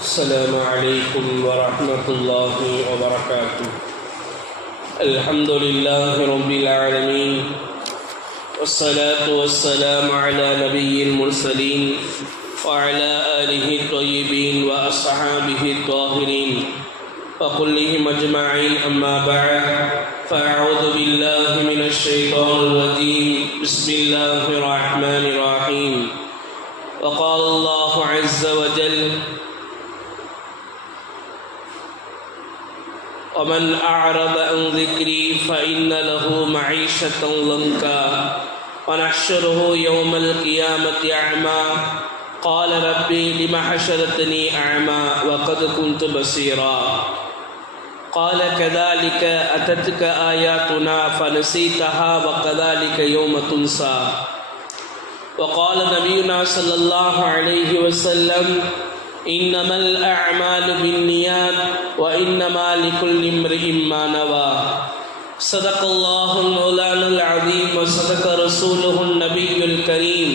السلام عليكم ورحمة الله وبركاته. الحمد لله رب العالمين، والصلاة والسلام على نبي المرسلين وعلى آله الطيبين وأصحابه الطاهرين وكلهم أجمعين. أما بعد، فأعوذ بالله من الشيطان الرجيم. بسم الله الرحمن الرحيم. وقال الله عز وجل: ومن أعرض عن ذكري فإن له معيشة ضنكا ونحشره يوم القيامة أعمى قال ربي لم حشرتني أعمى وقد كنت بصيرا قال كذلك أتتك آياتنا فنسيتها وكذلك يوم تنسى. وقال نبينا صلى الله عليه وسلم: إنما الأعمال بالنيات وإنما لكل امرئ ما نوى. صدق الله مولانا العظيم وصدق رسوله النبي الكريم،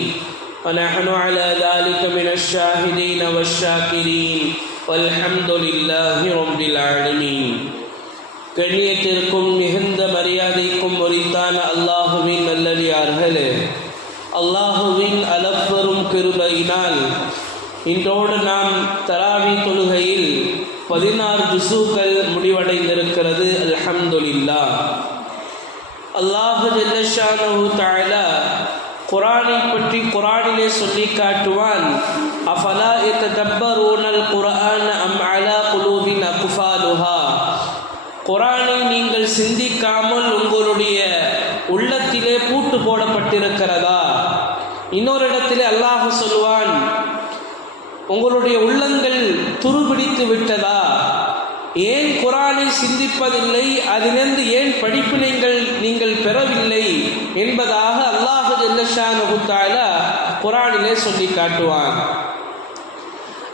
ونحن على ذلك من الشاهدين والشاكرين والحمد لله رب العالمين. கண்ணியத்திற்கும் மிகுந்த மரியாதைக்கும் உரித்தான அல்லாஹுவின் நல்லடியார்களே, அல்லாஹுவின் அளப்பெரும் கிருபையினால் இன்றோடு நாம் தராவி தொழுகையில் 16 ஜுஸூக்கள் முடிவடைந்திருக்கிறது. அல்ஹம்துலில்லாஹ். அல்லாஹ் ஜல்ல ஷானஹு தஆலா குர்ஆனை பற்றி குர்ஆனிலே சொல்லி காட்டுவான்: அஃபலா யததப்பரூனல் குர்ஆன அம் அலா குலூபின் அக்ஃபாலுஹா. குர்ஆனை நீங்கள் சிந்திக்காமல் உங்களுடைய உள்ளத்திலே பூட்டு போடப்பட்டிருக்கிறதா? இன்னொரு இடத்திலே அல்லாஹ் சொல்வான்: உங்களுடைய உள்ளங்கள் துருபிடித்து விட்டதா? ஏன் குர்ஆனை சிந்திப்பதில்லை, அதிலிருந்து ஏன் படிப்பினைகள் நீங்கள் பெறவில்லை என்பதாக அல்லாஹ் ஜல்ல ஷானஹு தஆலா குர்ஆனிலே சொல்லி காட்டுவான்.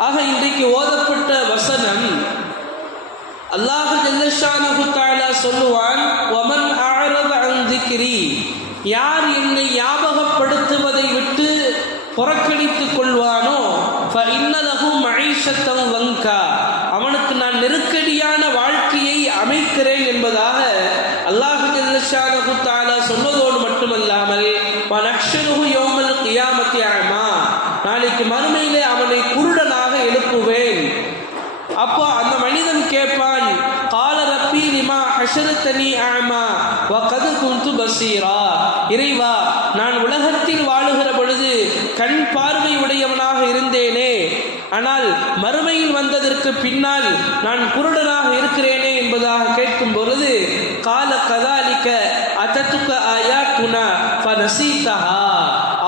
ஆக இன்றைக்கு ஓதப்பட்ட வசனம் அல்லாஹ் ஜல்ல ஷானஹு தஆலா சொல்லுவான்: வமன் அஅரத அன் திக்ரி. யார் என்னை ஞாபகப்படுத்துவதை விட்டு புறக்கணித்துக் கொள்வானோ ஃபஇன்ன லஹு மஈஷத்தன் லங்கா, அவனுக்கு நான் நெருக்கடியான வாழ்க்கையை அமைக்கிறேன் என்பதாக அல்லாஹ் ஜல்ல ஷானஹு தஆலா சொன்னதோடு மட்டுமல்லாமல் வனஹ்ஷருஹு யௌமல் கியாமத்தி அமா, நாளைக்கு மறுமையிலே அவனை குருடனாக எழுப்புவேன். அப்போ அந்த மனிதன் கேட்பான்: கால ரப்பி லிமா ஹஷரத்தனி அமா வகத் குன்து பஸீரா. இறைவா, நான் உலகத்தில் வாழுகிற பொழுது கண் பார்வை உடையவனாக இருந்தேனே, ஆனால் மறுமையில் வந்ததற்கு பின்னால் நான் குருடனாக இருக்கிறேனே என்பதாக கேட்கும் பொழுது கால கதாலிக்க அதத்துக்க ஆயாத்துனா ஃபனசீதஹா.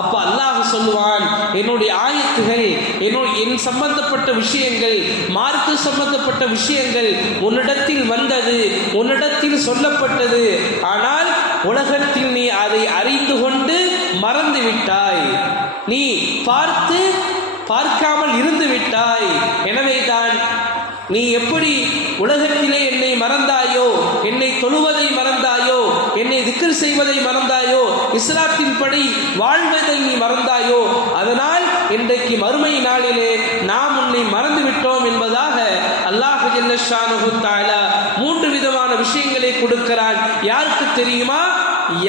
அப்ப அல்லாஹ் சொல்லுவான்: என்னுடைய ஆயத்துகள், என் சம்பந்தப்பட்ட விஷயங்கள், மார்க்கு சம்பந்தப்பட்ட விஷயங்கள் உன்னிடத்தில் வந்தது, உன்னிடத்தில் சொல்லப்பட்டது, ஆனால் உலகத்தில் நீ அதை அறிந்து கொண்டு மறந்து விட்டாய், நீ பார்க்காமல் இருந்து விட்டாய். எனவேதான் நீ எப்படி உலகத்திலே என்னை மறந்தாயோ, என்னை தொழுவதை மறந்தாயோ, என்னை திக்ர் செய்வதை மறந்தாயோ, இஸ்லாத்தின் படி வாழ்வதை நீ மறந்தாயோ, அதனால் இன்றைக்கு மறுமை நாளிலே நாம் உன்னை மறந்து விட்டோம் என்பதாக அல்லாஹ் ஜல்ல ஷானஹு தஆலா 3 விதமான விஷயங்களை கொடுக்கிறான். யாருக்கு தெரியுமா?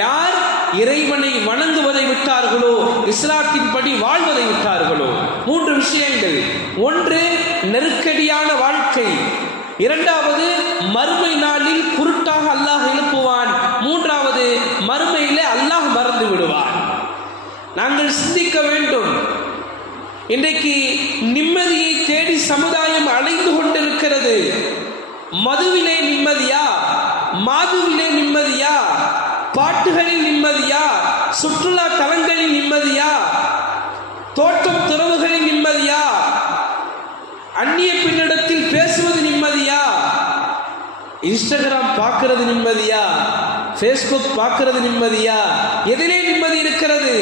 யார் இறைவனை வணங்குவதை விட்டார்களோ, இஸ்லாத்தின் படி வாழ்வதை விட்டார்களோ. 3 விஷயங்கள். ஒன்று, நெருக்கடியான வாழ்க்கை. இரண்டாவது, மறுமை நாளில் குருட்டாக அல்லாஹ் எழுப்புவான். மூன்றாவது, மறுமையிலே அல்லாஹ் மறந்து விடுவான். நாங்கள் சிந்திக்க வேண்டும். இன்றைக்கு நிம்மதியை தேடி சமுதாயம் அலைந்து கொண்டிருக்கிறது. மதுவிலே நிம்மதியா? மாதுவிலே நிம்மதியா? பாட்டுகளில் நிம்மதியா? சுற்றுலா தலங்களில் நிம்மதியா? தோட்டம் துறவுகளில் நிம்மதியா? அந்நிய பெண்ணிடத்தில் பேசுவது நிம்மதியா? இன்ஸ்டாகிராம் பார்க்கிறது நிம்மதியா? ஃபேஸ்புக் பார்க்கிறது நிம்மதியா? எதிலே நிம்மதி இருக்கிறது?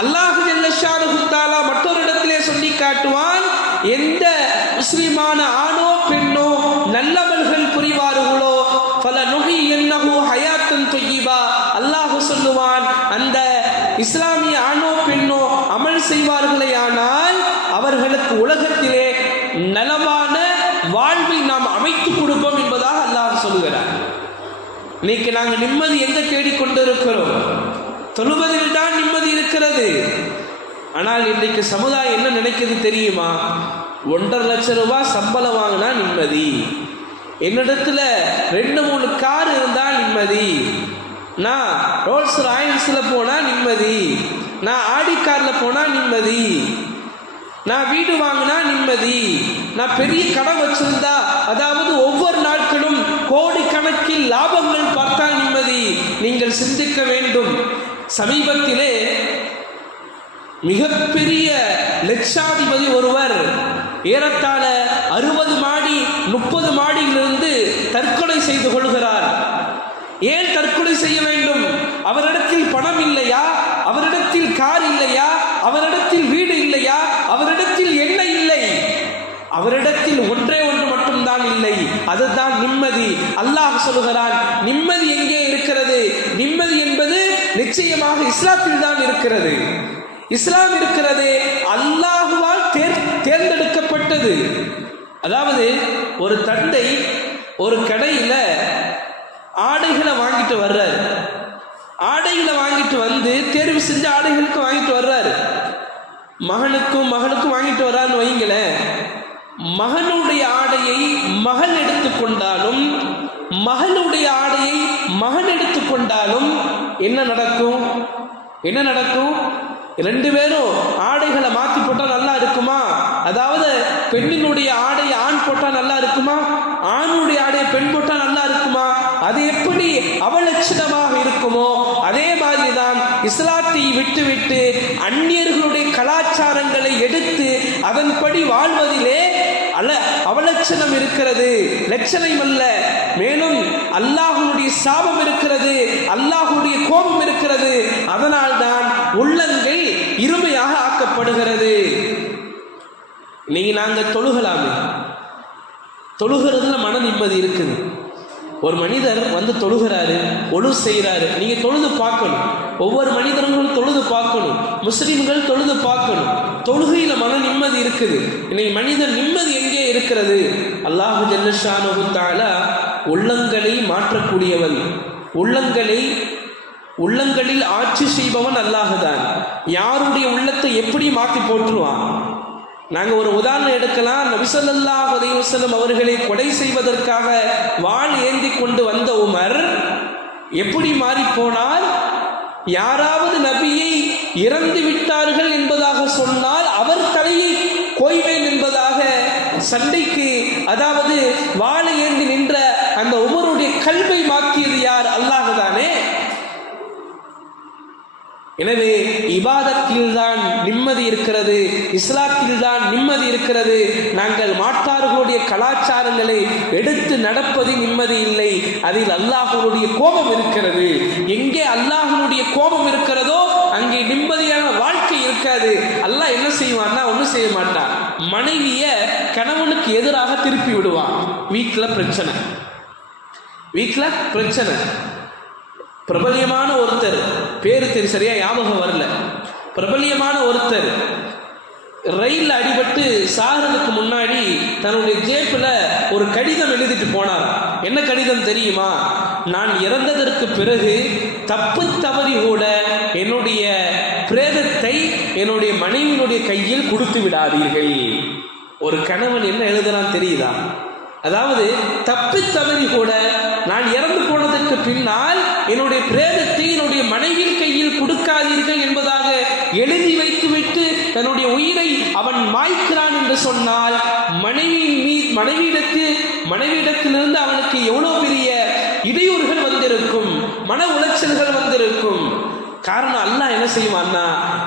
அல்லாஹ் ஜல்ல ஷானஹு தஆலா மற்றொரு இடத்திலே சொல்லி காட்டுவான்: எந்த முஸ்லிமான ஆணோ பெண்ணோ நல்லவர்கள் புரிவார்களோ ஃபலனுஹியன்னஹு ஹயாத்தன் தய்யிபா. அல்லாஹ் சொல்லுவான், அந்த இஸ்லாமிய ஆணோ பெண்ணோ அமல் செய்வார்களே ஆனால் அவர்களுக்கு உலகத்திலே நலமான வாழ்வை நாம் அமைத்துக் கொடுப்போம் என்பதாக அல்லாஹ் சொல்கிறார். இன்னைக்கு நாங்கள் நிம்மதி எங்க தேடிக்கொண்டிருக்கிறோம்? தொழுவதில் தான் நிம்மதி இருக்கிறது. ஆனால் இன்றைக்கு சமுதாயம் என்ன நினைக்கிறது தெரியுமா? 1.5 லட்சம் ரூபாய் சம்பளம் வாங்கினா நிம்மதி, என்னிடத்துல 2-3 கார் இருந்தால் நிம்மதி, நான் ரோல்ஸ் ராயல்ஸில் போனால் நிம்மதி, நான் ஆடி காரில் போனால் நிம்மதி, நான் வீடு வாங்கினா நிம்மதி, நான் பெரிய கடை வச்சிருந்தா, அதாவது ஒவ்வொரு நாட்களும் கோடிக்கணக்கில் லாபங்கள் பார்த்தால் நிம்மதி. நீங்கள் சிந்திக்க வேண்டும். சமீபத்திலே மிகப்பெரிய லட்சாதிபதி ஒருவர் ஏறத்தாழ 60 மாடி 30 மாடியிலிருந்து தற்கொலை செய்து கொள்கிறார். ஏன் தற்கொலை செய்ய வேண்டும்? அவரிடத்தில் பணம் இல்லையா? அவரிடத்தில் கார் இல்லையா? அவரிடத்தில் வீடு இல்லையா? அவரிடத்தில் என்ன இல்லை? அவரிடத்தில் ஒன்றே ஒன்று மட்டும்தான் இல்லை, அதுதான் நிம்மதி. அல்லாஹ் சொல்கிறான், நிம்மதி எங்கே இருக்கிறது? நிம்மதி என்பது நிச்சயமாக இஸ்லாத்தில் தான் இருக்கிறது. இஸ்லாம் இருக்கிறது அல்லாஹுவால் தேர்ந்தெடுக்கப்பட்டது. அதாவது ஒரு தந்தை ஒரு கடையில் ஆடைகளை வாங்கிட்டு வர்றாரு. ஆடைகளை வாங்கிட்டு வந்து தேர்வு செஞ்ச ஆடைகளுக்கு வாங்கிட்டு வர்றாரு. மகனுக்கும் மகளுக்கும் வாங்கிட்டு வர்றாருன்னு வைங்களேன். மகனுடைய ஆடையை மகள் எடுத்துக்கொண்டாலும் மகளுடைய ஆடையை மகன் எடுத்துக்கொண்டாலும் என்ன நடக்கும்? என்ன நடக்கும்? 2 பேரும் ஆடைகளை மாற்றி போட்டால் நல்லா இருக்குமா? அதாவது பெண்ணினுடைய ஆடையை ஆண் போட்டால் நல்லா இருக்குமா? ஆணுடைய ஆடையை பெண் போட்டால் நல்லா இருக்குமா? அது எப்படி அவலட்சணமாக இருக்குமோ அதே மாதிரிதான் இஸ்லாத்தை விட்டுவிட்டு அந்நியர்களுடைய கலாச்சாரங்களை எடுத்து அதன்படி வாழ்வதிலே அவலட்சணம் இருக்கிறது, லட்சணம் அல்ல. மேலும் அல்லாஹ்வுடைய சாபம் இருக்கிறது, அல்லாஹ்வுடைய கோபம் இருக்கிறது. அதனால் தான் உள்ளங்கள் இருமையாக ஆக்கப்படுகிறது. நாங்க தொழுகலாமே, தொழுகிறதுல மன நிம்மதி இருக்குது. ஒரு மனிதர் வந்து தொழுகிறாரு, ஒழு செய்கிறாரு, நீங்க தொழுது பார்க்கணும். ஒவ்வொரு மனிதர்களும் தொழுது பார்க்கணும், முஸ்லிம்கள் தொழுது பார்க்கணும். தொழுகையில மன நிம்மதி இருக்குது. இன்னைக்கு மனிதன் நிம்மதி எங்கே இருக்கிறது? அல்லாஹு ஜல்லஷானஹு தஆலா உள்ளங்களை மாற்றக்கூடியவன், உள்ளங்களில் ஆட்சி செய்பவன் அல்லாஹுதான். யாருடைய உள்ளத்தை எப்படி மாற்றி போட்டுருவான்? நாங்க ஒரு உதாரணம் எடுக்கலாம். நபி ஸல்லல்லாஹு அலைஹி வஸல்லம் அவர்களை கொலை செய்வதற்காக வாள் ஏந்தி கொண்டு வந்த உமர் எப்படி மாறி போனார்? யாராவது நபியை இறந்து விட்டார்கள் என்பதாக சொன்னால் அவர் தலையை கொய்வேன் என்பதாக சண்டைக்கு, அதாவது வாள் ஏந்தி நின்ற அந்த உமருடைய கல்வை மாற்றியது யார்? அல்லாஹ்தானே. எனவே இபாதத்தில் தான் நிம்மதி இருக்கிறது, இஸ்லாத்தில் தான் நிம்மதி இருக்கிறது. நாங்கள் மாற்றார்களுடைய கலாச்சாரங்களை எடுத்து நடப்பது நிம்மதி இல்லை, அதில் அல்லாஹ்வுடைய கோபம் இருக்கிறது. எங்கே அல்லாஹ்வுடைய கோபம் இருக்கிறதோ அங்கே நிம்மதியான வாழ்க்கை இருக்காது. அல்லாஹ் என்ன செய்வான்னா, ஒன்றும் செய்ய மாட்டான். மனைவிய கணவனுக்கு எதிராக திருப்பி விடுவான். வீட்டில் பிரச்சனை. பிரபல்யமான ஒருத்தர், பேரு சரியா ஞாபகம் வரல, பிரபல்யமான ஒருத்தர் ரயில் அடிபட்டு சாகிறதுக்கு முன்னாடி தன்னுடைய ஜேப்பில் ஒரு கடிதம் எழுதிட்டு போனார். என்ன கடிதம் தெரியுமா? நான் இறந்ததற்கு பிறகு தப்பு தவறி கூட என்னுடைய பிரேதத்தை என்னுடைய மனைவியினுடைய கையில் கொடுத்து விடாதீர்கள். ஒரு கணவன் என்ன எழுதுறான் தெரியுதா? அதாவது தப்பி தவறி கூட நான் இறந்து போனதற்கு பின்னால் என்னுடைய பிரேதத்தை என்னுடைய மனைவியின் கையில் கொடுக்காதீர்கள் என்பதாக எழுதி வைத்துவிட்டு தன்னுடைய உயிரை அவன் மாய்க்கிறான் என்று சொன்னால் மனைவியிடத்திலிருந்து அவனுக்கு எவ்வளவு பெரிய இடையூறுகள் வந்திருக்கும், மன உளைச்சல்கள் வந்திருக்கும். காரணம் அல்லாஹ் என்ன செய்வான்னா,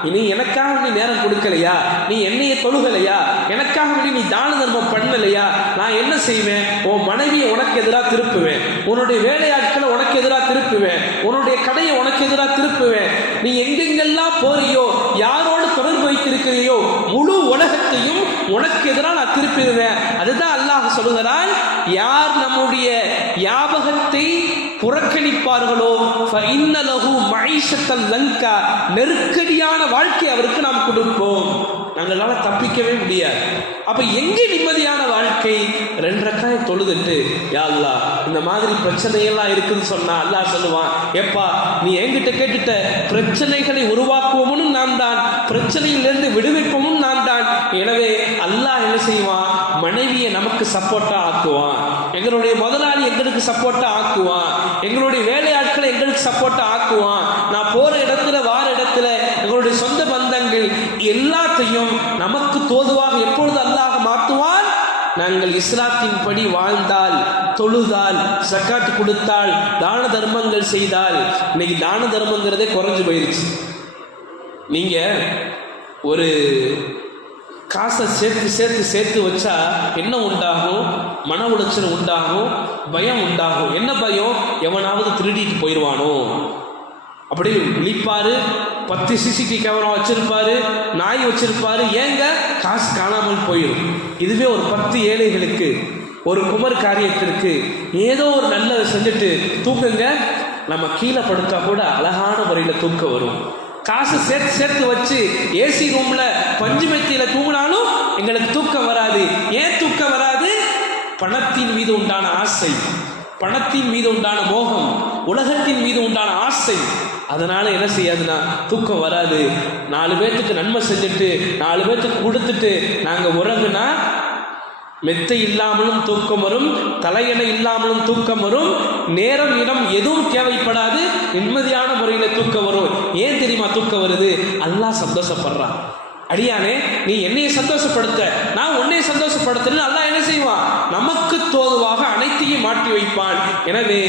இனி எனக்காக நீ நேரம் கொடுக்கலையா, நீ என்னைய தொழுகலையா, எனக்காக நீ தான தர்மம் பண்ணலையா, நான் என்ன செய்வேன்? உன் மனைவியை உனக்கு எதிராக திருப்புவேன், உன்னுடைய வேலையாட்களை உனக்கு எதிராக திருப்புவேன், உன்னுடைய கடையை உனக்கு எதிராக திருப்புவேன். நீ எங்கெங்கெல்லாம் போறியோ, யாரோடு தொடர்பு வைத்திருக்கிறியோ, முழு உலகத்தையும் உனக்கு எதிராக நான் திருப்பிடுவேன். அதுதான் அல்லாஹ் சொல்லுகிறான், யார் நம்முடைய ஞாபகத்தை புறக்கணிப்பார்களோ நெருக்கடியான வாழ்க்கை அவருக்கு நாம் கொடுப்போம். நாங்களால தப்பிக்கவே முடியாது. அப்ப எங்கே நிம்மதியான வாழ்க்கை? 2 ரக்காத் தொழுதுட்டு, யா அல்லாஹ் இந்த மாதிரி பிரச்சனையெல்லாம் இருக்குன்னு சொன்னா அல்லாஹ் சொல்லுவான், எப்பா நீ என்கிட்ட கேட்டுட்ட, பிரச்சனைகளை உருவாக்குவோமும் நான் தான், பிரச்சனையிலிருந்து விடுவிப்போமும் நான் தான். எனவே அல்லாஹ் என்ன செய்வான்? மனைவியை நமக்கு சப்போர்ட்டா ஆக்குவான், எங்களுடைய முதலாளி எங்களுக்கு சப்போர்ட்டா ஆக்குவான், எங்களுடைய வேலையாட்களை எங்களுக்கு சப்போர்ட்டா ஆக்குவான். நான் போற இடத்துல வார இடத்துல எங்களுடைய சொந்த பந்தங்கள் எல்லாத்தையும் நமக்கு தோதுவாக எப்பொழுது அல்லாஹ் மாற்றுவான்? நாங்கள் இஸ்லாத்தின் படி வாழ்ந்தால், தொழுதால், ஜக்காத் கொடுத்தால், தான தர்மங்கள் செய்தால். இன்னைக்கு தான தர்மங்கிறதே குறைஞ்சு போயிருச்சு. நீங்க ஒரு காசை சேர்த்து வச்சா என்ன உண்டாகும்? மன உளைச்சல் உண்டாகும், பயம் உண்டாகும். என்ன பயம்? எவனாவது திருடிட்டு போயிடுவானோ அப்படி விழிப்பாரு. 10 சிசிடிவி கேமரா வச்சிருப்பாரு, நாய் வச்சிருப்பாரு. ஏங்க? காசு காணாமல் போயிடும். இதுவே ஒரு 10 ஏழைகளுக்கு, ஒரு குமர் காரியத்திற்கு ஏதோ ஒரு நல்லதை செஞ்சுட்டு தூக்குங்க, நம்ம கீழே படுத்தா கூட அழகான முறையில் தூக்க வரும். காசு சேர்த்து வச்சு ஏசி ரூம்ல பஞ்சு மெத்தியில தூங்கினாலும் எங்களுக்கு தூக்கம் வராது. ஏன் தூக்கம் வராது? பணத்தின் மீது உண்டான ஆசை, பணத்தின் மீது உண்டான மோகம், உலகத்தின் மீது உண்டான ஆசை. அதனால என்ன செய்யாதுன்னா தூக்கம் வராது. 4 பேர்த்துக்கு நன்மை செஞ்சுட்டு 4 பேர்த்துக்கு கொடுத்துட்டு நாங்கள் உறங்குனா மெத்தை இல்லாமலும் தூக்கம் வரும், தலையணை இல்லாமலும் தூக்கம் வரும், நேரம் இடம் எதுவும் தேவைப்படாது, நிம்மதியான முறையில் தூக்கம் வரும். ஏன் தெரியுமா தூக்கம் வருது? அல்லாஹ் சந்தோஷப்படுறான். அடியானே நீ என்னையை சந்தோஷப்படுத்த, நான் உன்னை சந்தோஷப்படுத்துன்னு அல்லாஹ் என்ன செய்வான்? நமக்கு தோதுவாக அனைத்தையும் மாற்றி வைப்பான். எனவே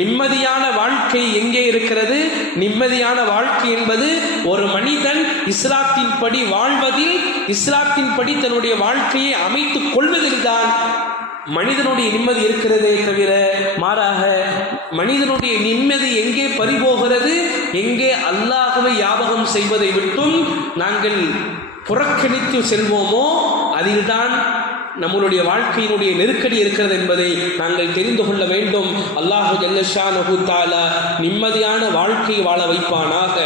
நிம்மதியான வாழ்க்கை எங்கே இருக்கிறது? நிம்மதியான வாழ்க்கை என்பது ஒரு மனிதன் இஸ்லாத்தின் படி வாழ்வதில், இஸ்லாத்தின் படி தன்னுடைய வாழ்க்கையை அமைத்துக் கொள்வதில் தான் மனிதனுடைய நிம்மதி இருக்கிறதே தவிர மாறாக மனிதனுடைய நிம்மதி எங்கே பறிபோகிறது? எங்கே அல்லாஹ்வை ஞாபகம் செய்வதை விட்டும் நாங்கள் புறக்கணித்து செல்வோமோ அதில்தான் நம்மளுடைய வாழ்க்கையினுடைய நெருக்கடி இருக்கிறது என்பதை நாங்கள் தெரிந்து கொள்ள வேண்டும். அல்லாஹ் ஜல்ல ஷானஹு தஆலா நிம்மதியான வாழ்க்கை வாழ வைப்பானாக.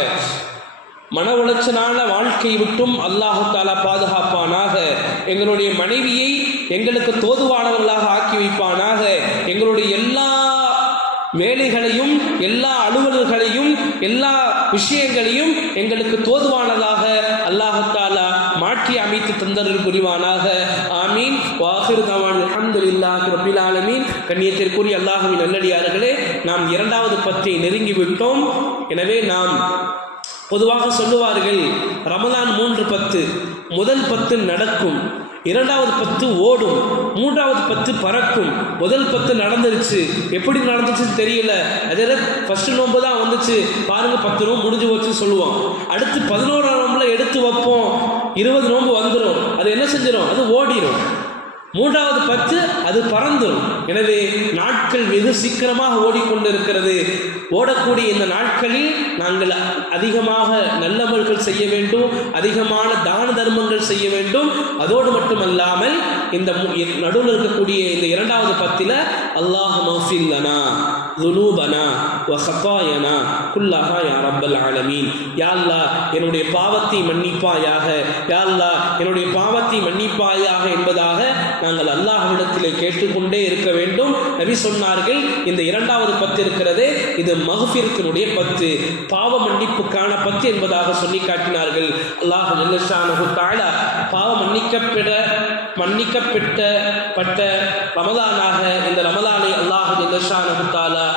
மன உளைச்சலான வாழ்க்கை விட்டும் அல்லாஹ் தஆலா பாதுகாப்பானாக. எங்களுடைய மனைவியை எங்களுக்கு தோதுவானவர்களாக ஆக்கி வைப்பானாக. எங்களுடைய எல்லா வேலைகளையும், எல்லா அலுவல்களையும், எல்லா விஷயங்களையும் எங்களுக்கு தோதுவானதாக அல்லாஹ் தஆலா மாற்றி அமைத்து தந்தருள் புரிவானாக. ஆமீன். வாஹிரு தவான் அல்ஹம்துலில்லாஹி ரப்பில் ஆலமீன். கண்ணியத்திற்குரிய அல்லாஹ்வின் நல்லடியார்களே, நாம் 2வது பத்தை நெருங்கி விட்டோம். எனவே நாம் பொதுவாக சொல்லுவார்கள், ரமலான் 3 10, முதல் 10 நடக்கும், 2வது 10 ஓடும், 3வது 10 பறக்கும். முதல் 10 நடந்துருச்சு, எப்படி நடந்துச்சுன்னு தெரியல, அதில் ஃபர்ஸ்ட் நோன்பு தான் வந்துச்சு, பாருங்க 10 நோன்பு முடிஞ்சு போச்சுன்னு சொல்லுவோம். அடுத்து 11ஆம் நோன்புல எடுத்து வைப்போம், 20 நோன்பு வந்துடும், அது என்ன செஞ்சிடும்? அது ஓடிடும். 3வது 10 அது பறந்துடும். எனவே நாட்கள் வெகு சீக்கிரமாக ஓடிக்கொண்டிருக்கிறது. ஓடக்கூடிய இந்த நாட்களில் நாங்கள் அதிகமாக நல்லமல்கள் செய்ய வேண்டும், அதிகமான தான தர்மங்கள் செய்ய வேண்டும். அதோடு மட்டுமல்லாமல் இந்த நடுவில் இருக்கக்கூடிய இந்த 2வது 10 அல்லாஹ் மஃபிர் லனா ذنوبنا وخطايانا كلها يا رب العالمين. யா அல்லாஹ் என்னுடைய பாவத்தை மன்னிப்பாயாக, யா அல்லாஹ் என்னுடைய பாவத்தை மன்னிப்பாயாக என்பதாக நாங்கள் அல்லாஹ்விடத்திலே கேட்டுக்கொண்டே இருக்க வேண்டும். நபி சொன்னார்கள், இந்த 2வது 10 இருக்கிறதே இது மஃபிரத்தினுடைய 10, பாவ மன்னிப்புக்கான 10 என்பதாக சொல்லி காட்டினார்கள். அல்லாஹ் ஜல்ல ஷானஹு தஆலா பாவ மன்னிக்கப்பட்ட ரமலானாக இந்த ரமலானை அல்லாஹ் ஜல்ல ஷானஹு தஆலா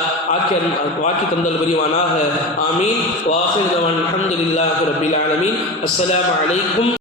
ஆக்கி தந்தல் புரிவானாக. ஆமீன். வாஹிரு தவான் அல்ஹம்துலில்லாஹி ரப்பில் ஆலமீன். அஸ்ஸலாமு அலைக்கும்.